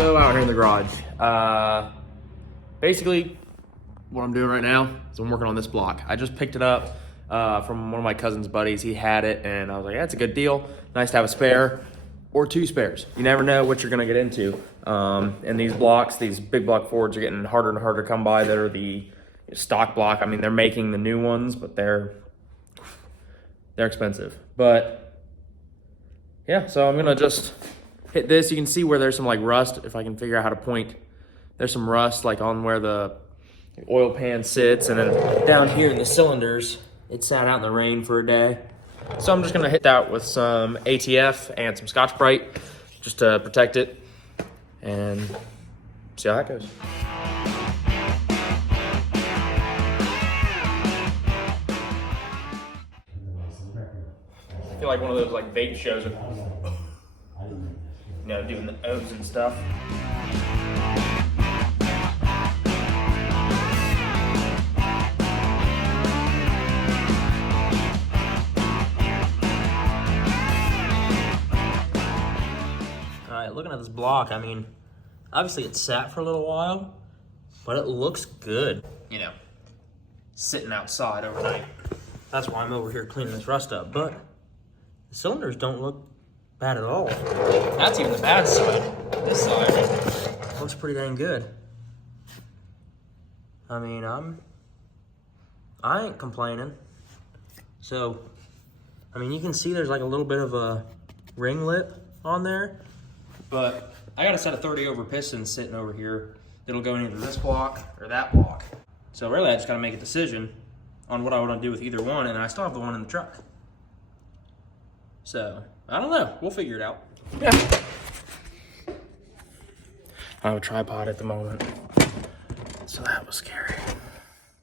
So out here in the garage, basically what I'm doing right now is I'm working on this block. I just picked it up from one of my cousin's buddies. He had it and I was like, yeah, it's a good deal. Nice to have a spare or two spares. You never know what you're gonna get into. And these blocks, these big block Fords are getting harder and harder to come by. That are the stock block. I mean, they're making the new ones, but they're expensive. But yeah, so I'm gonna just hit this. You can see where there's some like rust, if I can figure out how to point. There's some rust like on where the oil pan sits, and then down here in the cylinders, it sat out in the rain for a day. So I'm just gonna hit that with some ATF and some Scotch-Brite just to protect it and see how that goes. I feel like one of those like vape shows of, you know, doing the O's and stuff. Alright, looking at this block, I mean, obviously it sat for a little while, but it looks good, you know, sitting outside overnight. That's why I'm over here cleaning this rust up, but the cylinders don't look bad at all. That's even the bad side. This side looks pretty dang good. I mean, I ain't complaining. So, I mean, you can see there's like a little bit of a ring lip on there, but I got a set of 30 over pistons sitting over here that'll go into this block or that block. So really, I just gotta make a decision on what I want to do with either one, and I still have the one in the truck. So, I don't know. We'll figure it out. Yeah. I have a tripod at the moment, so that was scary.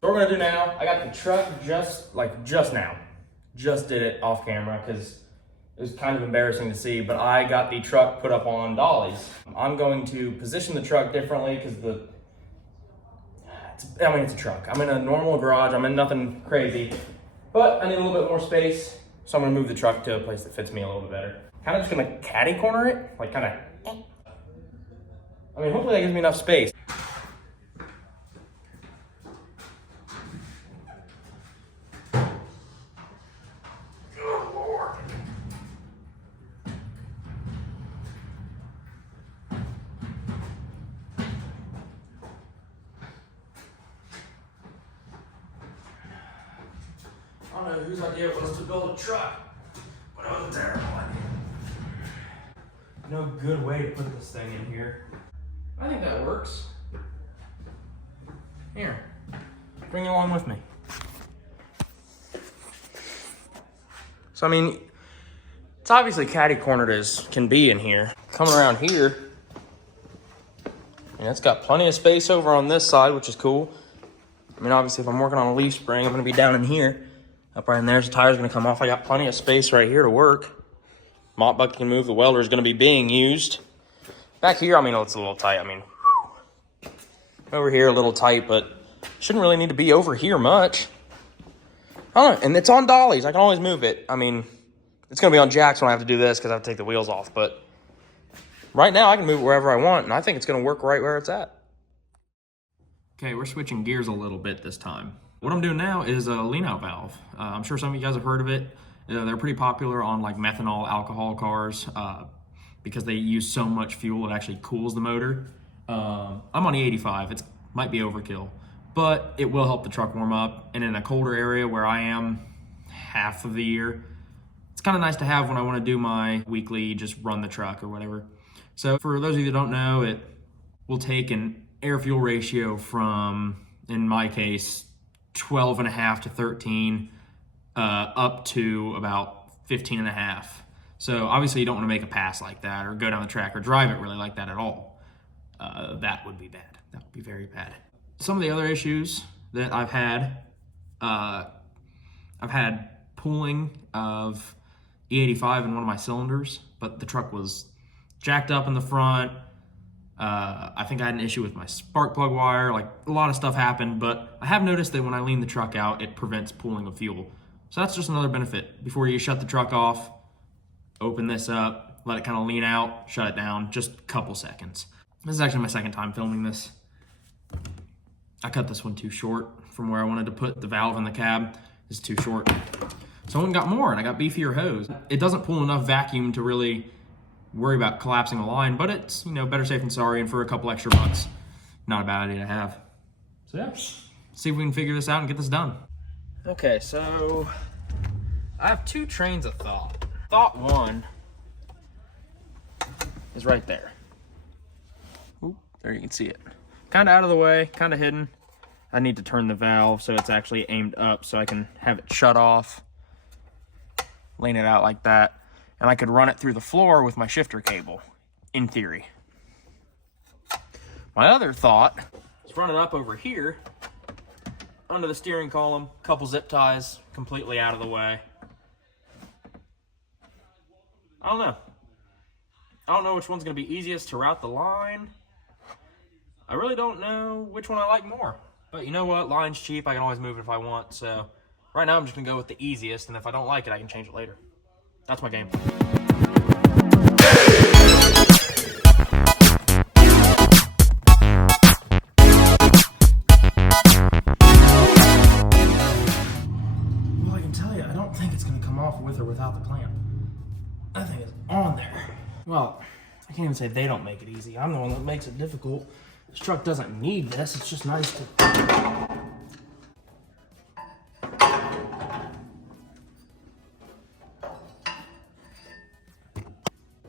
What we're gonna do now, I got the truck just now. Just did it off camera because it was kind of embarrassing to see, but I got the truck put up on dollies. I'm going to position the truck differently because it's a truck. I'm in a normal garage. I'm in nothing crazy, but I need a little bit more space. So I'm gonna move the truck to a place that fits me a little bit better. Kind of just gonna catty corner it, like kind of, I mean, hopefully that gives me enough space. Good Lord. I don't know whose idea it was to build a truck, but it was a terrible idea. No good way to put this thing in here. I think that works. Here, bring it along with me. So I mean, it's obviously catty cornered as can be in here. Coming around here, and it's got plenty of space over on this side, which is cool. I mean, obviously if I'm working on a leaf spring, I'm gonna be down in here. Up right in there, the tire's gonna come off. I got plenty of space right here to work. Mop bucket can move, the welder is gonna be being used. Back here, I mean, it's a little tight. I mean, whew. Over here a little tight, but shouldn't really need to be over here much. I don't know, and it's on dollies. I can always move it. I mean, it's gonna be on jacks when I have to do this because I have to take the wheels off, but right now I can move it wherever I want, and I think it's gonna work right where it's at. Okay, we're switching gears a little bit this time. What I'm doing now is a lean-out valve. I'm sure some of you guys have heard of it. They're pretty popular on like methanol alcohol cars because they use so much fuel, it actually cools the motor. I'm on E85, it might be overkill, but it will help the truck warm up. And in a colder area where I am half of the year, it's kind of nice to have when I want to do my weekly, just run the truck or whatever. So for those of you that don't know, it will take an air-fuel ratio from, in my case, 12.5 to 13, up to about 15.5. So obviously you don't want to make a pass like that or go down the track or drive it really like that at all. That would be bad. That would be very bad. Some of the other issues that I've had pooling of E85 in one of my cylinders, but the truck was jacked up in the front. I think I had an issue with my spark plug wire. Like, a lot of stuff happened, but I have noticed that when I lean the truck out, it prevents pooling of fuel. So that's just another benefit. Before you shut the truck off, open this up, let it kind of lean out, shut it down, just a couple seconds. This is actually my second time filming this. I cut this one too short from where I wanted to put the valve in the cab. It's too short. So I went and got more, and I got beefier hose. It doesn't pull enough vacuum to really worry about collapsing a line, but it's, you know, better safe than sorry, and for a couple extra bucks, not a bad idea to have. So yeah, see if we can figure this out and get this done. Okay, so I have two trains of thought. Thought one is right there. Ooh, there you can see it. Kind of out of the way, kind of hidden. I need to turn the valve so it's actually aimed up so I can have it shut off. Lean it out like that. And I could run it through the floor with my shifter cable, in theory. My other thought is run it up over here, under the steering column, couple zip ties, completely out of the way. I don't know. I don't know which one's going to be easiest to route the line. I really don't know which one I like more. But you know what? Line's cheap. I can always move it if I want. So right now I'm just going to go with the easiest. And if I don't like it, I can change it later. That's my game. Well, I can tell you, I don't think it's going to come off with or without the clamp. That thing is on there. Well, I can't even say they don't make it easy. I'm the one that makes it difficult. This truck doesn't need this. It's just nice to...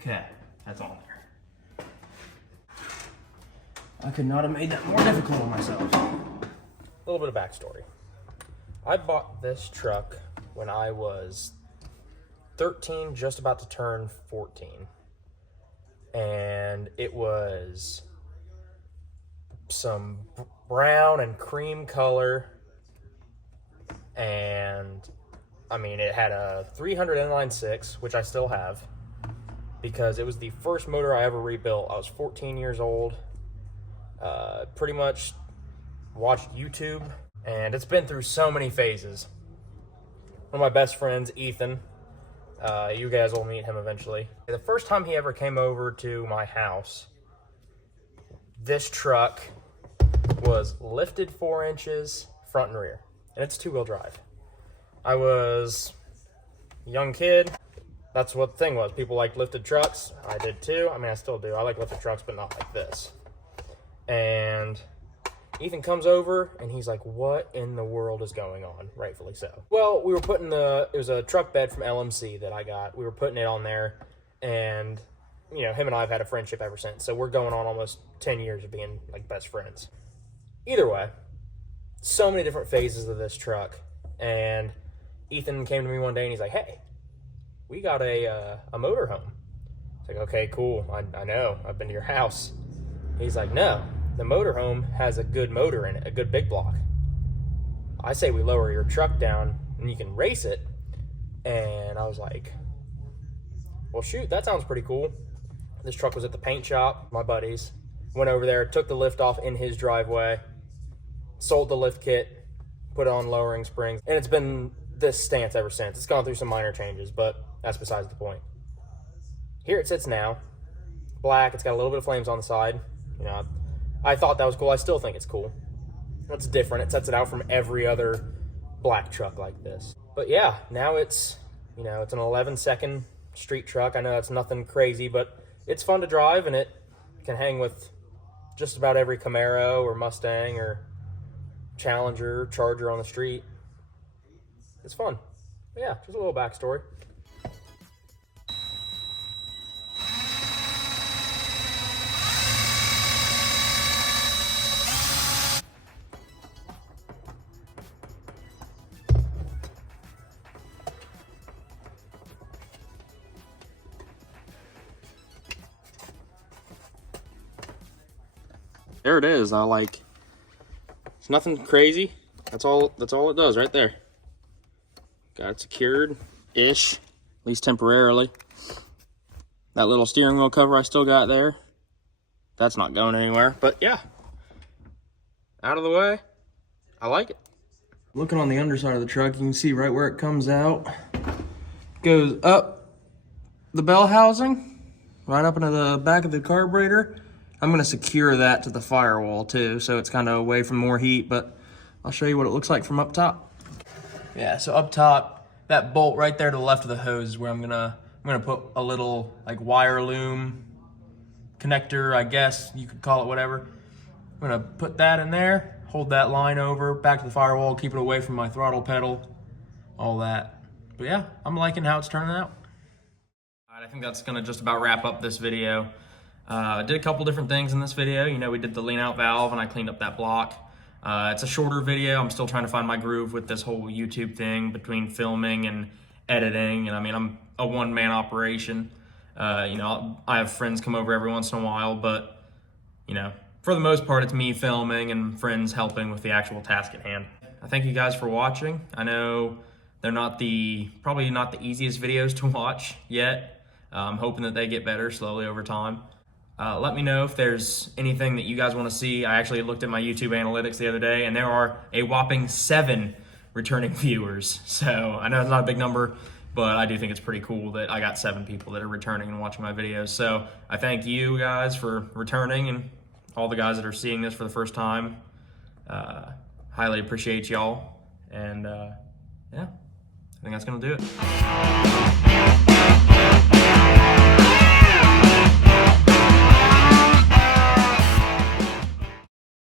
Okay, that's on there. I could not have made that more difficult on myself. A little bit of backstory. I bought this truck when I was 13, just about to turn 14. And it was some brown and cream color. And, I mean, it had a 300 inline six, which I still have, because it was the first motor I ever rebuilt. I was 14 years old, pretty much watched YouTube, and it's been through so many phases. One of my best friends, Ethan, you guys will meet him eventually. The first time he ever came over to my house, this truck was lifted 4 inches front and rear, and it's 2-wheel drive. I was a young kid. That's what the thing was. People liked lifted trucks. I did too. I mean, I still do. I like lifted trucks, but not like this. And Ethan comes over, and he's like, what in the world is going on? Rightfully so. Well, we were putting it was a truck bed from LMC that I got. We were putting it on there, and, you know, him and I have had a friendship ever since. So we're going on almost 10 years of being, like, best friends. Either way, so many different phases of this truck. And Ethan came to me one day, and he's like, hey, we got a motorhome. It's like, okay, cool. I know. I've been to your house. He's like, no, the motorhome has a good motor in it, a good big block. I say we lower your truck down and you can race it. And I was like, well, shoot, that sounds pretty cool. This truck was at the paint shop, my buddies. Went over there, took the lift off in his driveway, sold the lift kit, put it on lowering springs, and it's been this stance ever since. It's gone through some minor changes, but that's besides the point. Here it sits now, black. It's got a little bit of flames on the side. You know, I thought that was cool. I still think it's cool. It's different. It sets it out from every other black truck like this. But yeah, now it's, you know, it's an 11-second street truck. I know that's nothing crazy, but it's fun to drive, and it can hang with just about every Camaro or Mustang or Challenger, Charger on the street. It's fun. But yeah, just a little backstory. There it is. It's nothing crazy. That's all it does right there. Got it secured-ish, at least temporarily. That little steering wheel cover I still got there, that's not going anywhere. But yeah, out of the way. I like it. Looking on the underside of the truck, you can see right where it comes out. Goes up the bell housing, right up into the back of the carburetor. I'm gonna secure that to the firewall too, so it's kind of away from more heat, but I'll show you what it looks like from up top. Yeah, so up top, that bolt right there to the left of the hose is where I'm gonna put a little like wire loom connector, I guess you could call it, whatever. I'm gonna put that in there, hold that line over, back to the firewall, keep it away from my throttle pedal, all that. But yeah, I'm liking how it's turning out. All right, I think that's gonna just about wrap up this video. I did a couple different things in this video. You know, we did the lean out valve and I cleaned up that block. It's a shorter video. I'm still trying to find my groove with this whole YouTube thing between filming and editing. And I mean, I'm a one-man operation. You know, I have friends come over every once in a while, but you know, for the most part, it's me filming and friends helping with the actual task at hand. I thank you guys for watching. I know they're probably not the easiest videos to watch yet. I'm hoping that they get better slowly over time. Let me know if there's anything that you guys want to see. I actually looked at my YouTube analytics the other day, and there are a whopping 7 returning viewers. So I know it's not a big number, but I do think it's pretty cool that I got 7 people that are returning and watching my videos. So I thank you guys for returning, and all the guys that are seeing this for the first time. Highly appreciate y'all. And yeah, I think that's gonna do it.